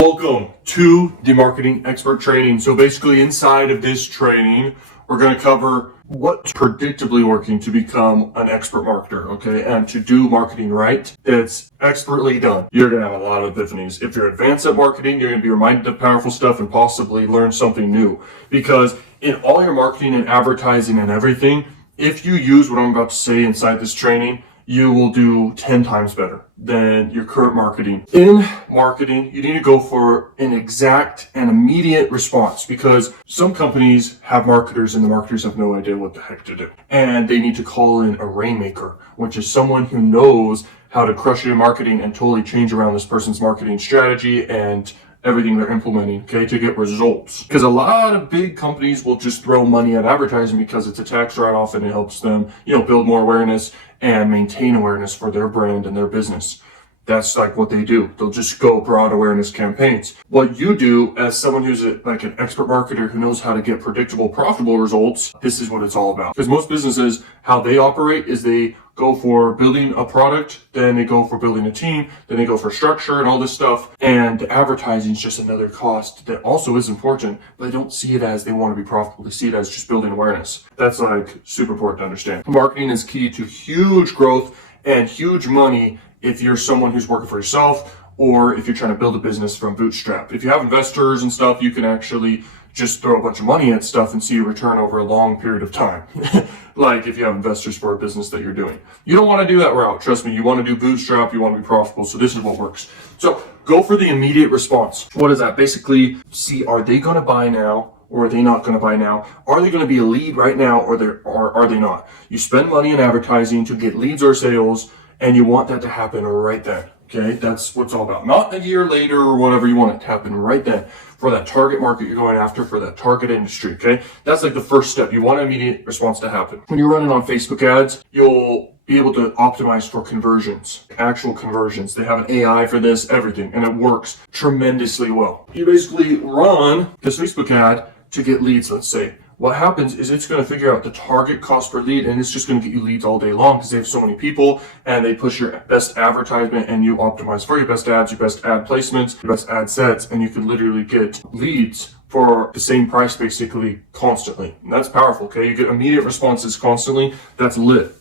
Welcome to the Marketing Expert Training. So basically inside of this training, we're going to cover what's predictably working to become an expert marketer, okay? And to do marketing right, it's expertly done. You're going to have a lot of epiphanies. If you're advanced at marketing, you're going to be reminded of powerful stuff and possibly learn something new. Because in all your marketing and advertising and everything, if you use what I'm about to say inside this training, you will do 10 times better than your current marketing. In marketing, you need to go for an exact and immediate response because some companies have marketers and the marketers have no idea what the heck to do. And they need to call in a rainmaker, which is someone who knows how to crush it in marketing and totally change around this person's marketing strategy and everything they're implementing, okay, to get results. Because a lot of big companies will just throw money at advertising because it's a tax write-off and it helps them, build more awareness and maintain awareness for their brand and their business. That's like what they do. They'll just go broad awareness campaigns. What you do as someone who's like an expert marketer who knows how to get predictable, profitable results, this is what it's all about. Because most businesses, how they operate is they go for building a product, then they go for building a team, then they go for structure and all this stuff. And advertising is just another cost that also is important, but they don't see it as they want to be profitable. They see it as just building awareness. That's like super important to understand. Marketing is key to huge growth and huge money if you're someone who's working for yourself or if you're trying to build a business from bootstrap. If you have investors and stuff, you can actually just throw a bunch of money at stuff and see a return over a long period of time. Like if you have investors for a business that you're doing. You don't want to do that route. Trust me, you want to do bootstrap, you want to be profitable. So this is what works. So go for the immediate response. What is that? Basically, see, are they going to buy now? Or are they not going to buy now? Are they going to be a lead right now or are they not? You spend money in advertising to get leads or sales, and you want that to happen right then. Okay, that's what it's all about. Not a year later or whatever. You want it to happen right then for that target market you're going after, for that target industry. Okay, that's like the first step. You want an immediate response to happen. When you're running on Facebook ads, you'll be able to optimize for conversions, actual conversions. They have an AI for this, everything, and it works tremendously well. You basically run this Facebook ad to get leads, let's say. What happens is it's going to figure out the target cost per lead and it's just going to get you leads all day long because they have so many people and they push your best advertisement and you optimize for your best ads, your best ad placements, your best ad sets, and you can literally get leads for the same price basically constantly. And that's powerful, okay? You get immediate responses constantly. That's lit.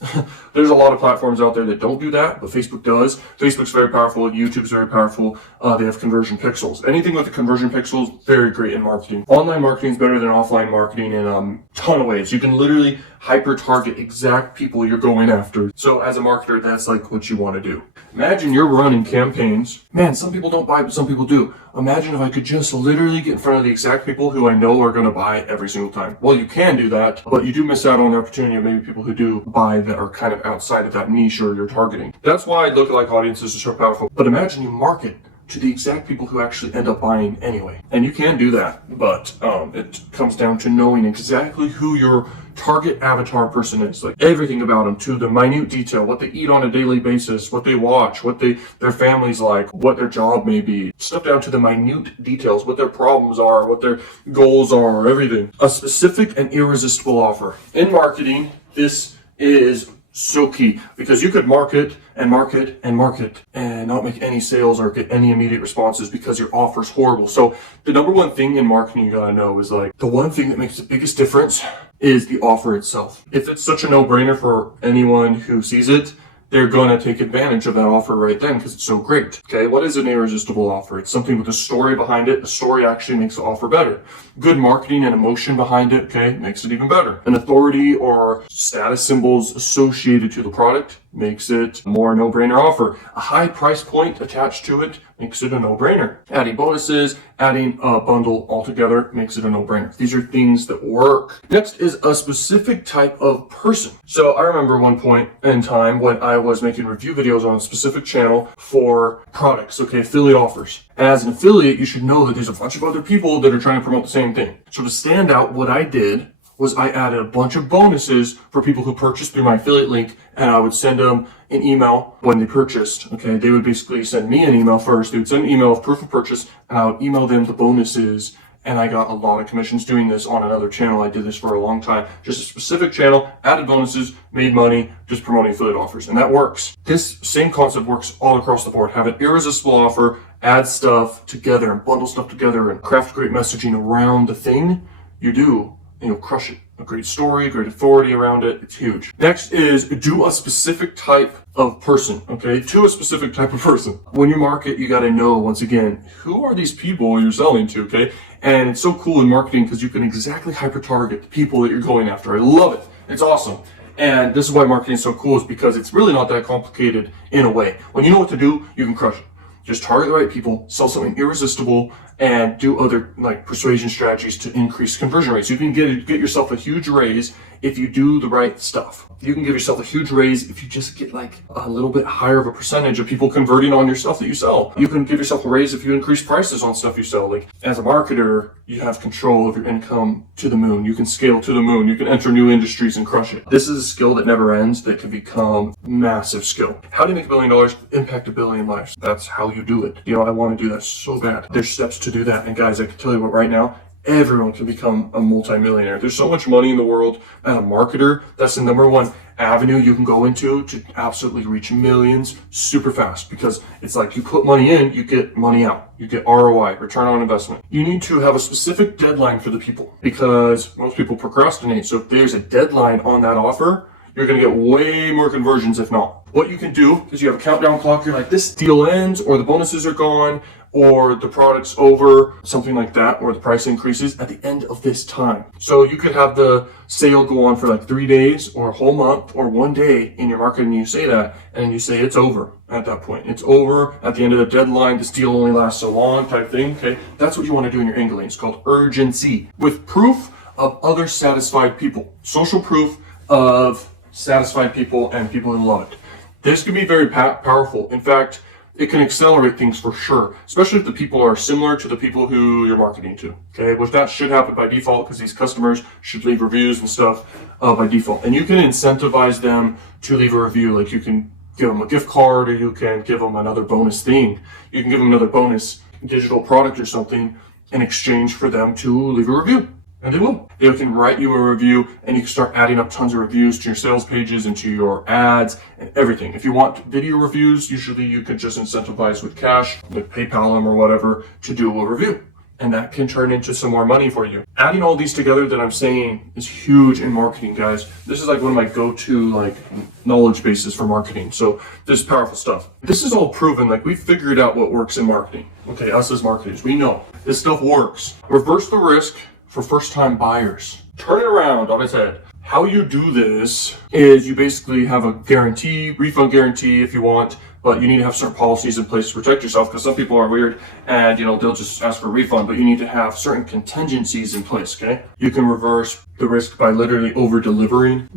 There's a lot of platforms out there that don't do that, but Facebook does. Facebook's very powerful. YouTube's very powerful. They have conversion pixels. Anything with the conversion pixels, very great in marketing. Online marketing is better than offline marketing in a ton of ways. You can literally hyper target exact people you're going after. So as a marketer, that's like what you want to do. Imagine you're running campaigns. Man, some people don't buy, but some people do. Imagine if I could just literally get in front of the exact people who I know are going to buy every single time. Well, you can do that, but you do miss out on the opportunity of maybe people who do buy that are kind of outside of that niche or you're targeting. That's why lookalike audiences are so powerful. But imagine you market to the exact people who actually end up buying anyway. And you can do that, but it comes down to knowing exactly who your target avatar person is, like everything about them to the minute detail, what they eat on a daily basis, what they watch, what their family's like, what their job may be, stuff down to the minute details, what their problems are, what their goals are, everything. A specific and irresistible offer. In marketing, this is so key because you could market and market and market and not make any sales or get any immediate responses because your offer's horrible. So the number one thing in marketing you gotta know is like the one thing that makes the biggest difference is the offer itself. If it's such a no-brainer for anyone who sees it, they're going to take advantage of that offer right then because it's so great. Okay, what is an irresistible offer? It's something with a story behind it. The story actually makes the offer better. Good marketing and emotion behind it, okay, makes it even better. An authority or status symbols associated to the product makes it more no-brainer offer. A high price point attached to it makes it a no-brainer. Adding bonuses, adding a bundle altogether makes it a no-brainer. These are things that work. Next is a specific type of person. So I remember one point in time when I was making review videos on a specific channel for products, okay, affiliate offers. And as an affiliate, you should know that there's a bunch of other people that are trying to promote the same thing. So to stand out, what I did was I added a bunch of bonuses for people who purchased through my affiliate link, and I would send them an email when they purchased. Okay, they would basically send me an email first. They would send an email of proof of purchase, and I would email them the bonuses and I got a lot of commissions doing this on another channel. I did this for a long time. Just a specific channel, added bonuses, made money, just promoting affiliate offers. And that works. This same concept works all across the board. Have an irresistible offer, add stuff together and bundle stuff together and craft great messaging around the thing you do, and you'll crush it. A great story, great authority around it. It's huge. Next is do a specific type of person, okay? To a specific type of person. When you market, you got to know, once again, who are these people you're selling to, okay? And it's so cool in marketing because you can exactly hyper-target the people that you're going after. I love it. It's awesome. And this is why marketing is so cool, is because it's really not that complicated in a way. When you know what to do, you can crush it. Just target the right people, sell something irresistible, and do other like persuasion strategies to increase conversion rates. You can get yourself a huge raise if you do the right stuff. You can give yourself a huge raise if you just get like a little bit higher of a percentage of people converting on your stuff that you sell. You can give yourself a raise if you increase prices on stuff you sell. Like as a marketer, you have control of your income to the moon. You can scale to the moon. You can enter new industries and crush it. This is a skill that never ends that can become massive skill. How do you make $1 billion? Impact 1 billion lives. That's how you do it. You know, I want to do that so bad. There's steps to do that. And guys, I can tell you what, right now, everyone can become a multimillionaire. There's so much money in the world. As a marketer, that's the number one avenue you can go into to absolutely reach millions super fast, because it's like you put money in, you get money out. You get ROI, return on investment. You need to have a specific deadline for the people, because most people procrastinate. So if there's a deadline on that offer, you're going to get way more conversions if not. What you can do is you have a countdown clock. You're like, this deal ends, or the bonuses are gone, or the product's over, something like that, or the price increases at the end of this time. So you could have the sale go on for like 3 days or a whole month or 1 day in your marketing. You say that, and you say it's over at that point. It's over at the end of the deadline. This deal only lasts so long type thing. Okay, that's what you want to do in your angling. It's called urgency, with proof of other satisfied people. Social proof of satisfied people and people who love it. This can be very powerful. In fact, it can accelerate things for sure, especially if the people are similar to the people who you're marketing to, okay? Which that should happen by default, because these customers should leave reviews and stuff by default. And you can incentivize them to leave a review. Like you can give them a gift card, or you can give them another bonus thing. You can give them another bonus digital product or something in exchange for them to leave a review. And they will. They can write you a review, and you can start adding up tons of reviews to your sales pages and to your ads and everything. If you want video reviews, usually you can just incentivize with cash, like PayPal them or whatever, to do a review. And that can turn into some more money for you. Adding all these together that I'm saying is huge in marketing, guys. This is like one of my go-to like knowledge bases for marketing. So this is powerful stuff. This is all proven. Like we figured out what works in marketing. Okay, us as marketers, we know this stuff works. Reverse the risk for first-time buyers. Turn it around on its head. How you do this is you basically have a guarantee, refund guarantee if you want, but you need to have certain policies in place to protect yourself, because some people are weird and they'll just ask for a refund, but you need to have certain contingencies in place, okay? You can reverse the risk by literally over delivering.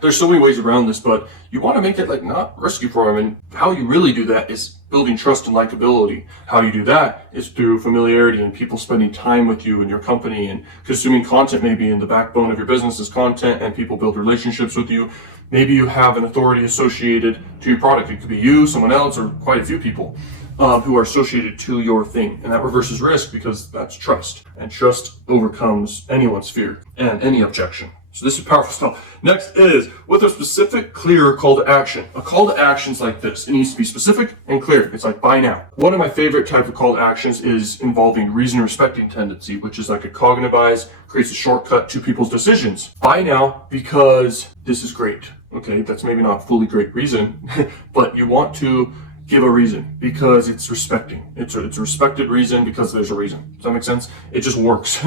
There's so many ways around this, but you want to make it like not risky for them. And how you really do that is building trust and likability. How you do that is through familiarity and people spending time with you and your company, and consuming content. Maybe in the backbone of your business is content, and people build relationships with you. Maybe you have an authority associated to your product. It could be you, someone else, or quite a few people who are associated to your thing. And that reverses risk, because that's trust. And trust overcomes anyone's fear and any objection. So this is powerful stuff. Next is with a specific, clear call to action. A call to action is like this. It needs to be specific and clear. It's like buy now. One of my favorite type of call to actions is involving reason respecting tendency, which is like a cognitive bias, creates a shortcut to people's decisions. Buy now because this is great. Okay, that's maybe not fully great reason, but you want to give a reason because it's respecting. It's a respected reason because there's a reason. Does that make sense? It just works.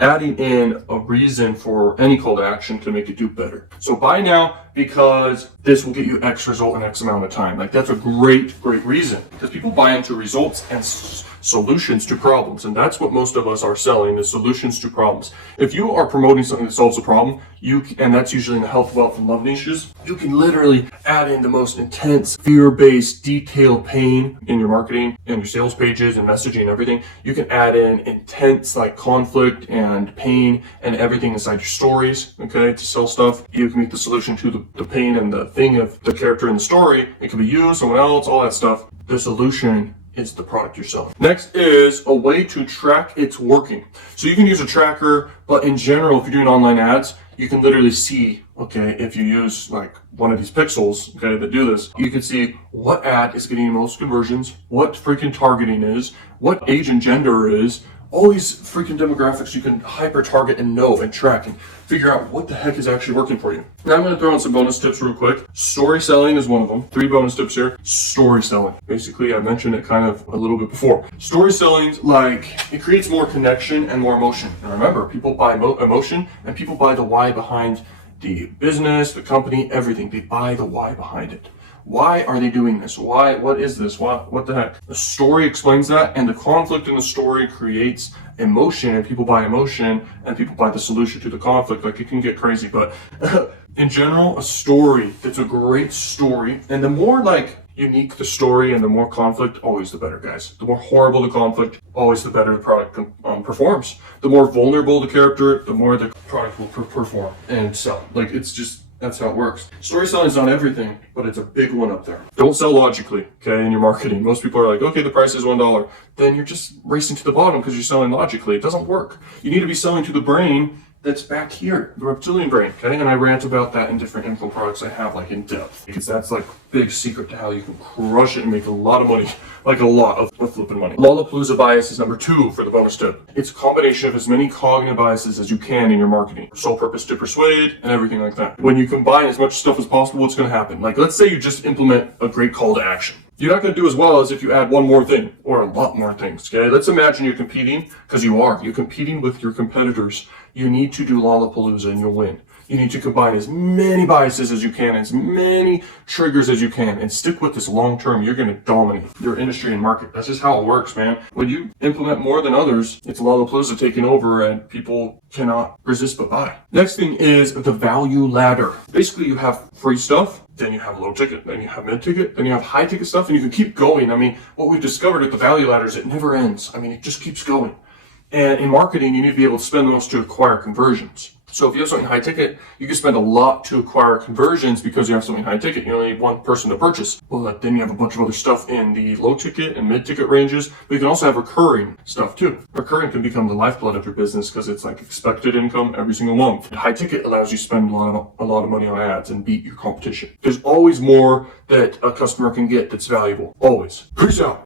Adding in a reason for any call to action can make it do better. So buy now because this will get you X result in X amount of time. Like that's a great reason, because people buy into results and solutions to problems. And that's what most of us are selling, is solutions to problems. If you are promoting something that solves a problem, and that's usually in the health, wealth, and love niches, you can literally add in the most intense, fear-based, detailed pain in your marketing and your sales pages and messaging and everything. You can add in intense like conflict and pain and everything inside your stories, okay, to sell stuff. You can make the solution to the pain and the thing of the character in the story. It could be you, someone else, all that stuff. The solution is the product you're selling. Next is a way to track it's working. So you can use a tracker, but in general, if you're doing online ads, you can literally see, okay, if you use like one of these pixels, okay, that do this, you can see what ad is getting the most conversions, what freaking targeting is, what age and gender is, all these freaking demographics you can hyper target and know and track and figure out what the heck is actually working for you. Now I'm going to throw in some bonus tips real quick. Story selling is one of them. 3 bonus tips here. Story selling. Basically, I mentioned it kind of a little bit before. Story selling, like, it creates more connection and more emotion. And remember, people buy emotion and people buy the why behind the business, the company, everything. They buy the why behind it. Why are they doing this? Why? What is this? What the heck? The story explains that, and the conflict in the story creates emotion, and people buy emotion, and people buy the solution to the conflict. Like, it can get crazy, but in general, a story that's a great story, and the more like unique the story and the more conflict, always the better, guys. The more horrible the conflict, always the better the product performs. The more vulnerable the character, the more the product will perform and sell. Like, it's just, that's how it works. Story selling is not everything, but it's a big one up there. Don't sell logically, okay, in your marketing. Most people are like, okay, the price is $1. Then you're just racing to the bottom because you're selling logically. It doesn't work. You need to be selling to the brain that's back here, the reptilian brain, okay? And I rant about that in different info products I have, like, in depth, because that's like big secret to how you can crush it and make a lot of money, like a lot of flipping money. Lollapalooza bias is number 2 for the bonus tip. It's a combination of as many cognitive biases as you can in your marketing. Sole purpose to persuade and everything like that. When you combine as much stuff as possible, what's going to happen? Like, let's say you just implement a great call to action. You're not going to do as well as if you add one more thing or a lot more things, okay? Let's imagine you're competing, because you're competing with your competitors. You need to do Lollapalooza and you'll win. You need to combine as many biases as you can, as many triggers as you can, and stick with this long term. You're going to dominate your industry and market. That's just how it works, man. When you implement more than others, it's Lollapalooza taking over and people cannot resist but buy. Next thing is the value ladder. Basically, you have free stuff, then you have low ticket, then you have mid ticket, then you have high ticket stuff, and you can keep going. I mean, what we've discovered with the value ladder is it never ends. I mean, it just keeps going. And in marketing, you need to be able to spend the most to acquire conversions. So if you have something high ticket, you can spend a lot to acquire conversions because you have something high ticket. You only need one person to purchase. Well, then you have a bunch of other stuff in the low ticket and mid ticket ranges, but you can also have recurring stuff too. Recurring can become the lifeblood of your business because it's like expected income every single month. High ticket allows you to spend a lot of money on ads and beat your competition. There's always more that a customer can get that's valuable. Always. Peace out.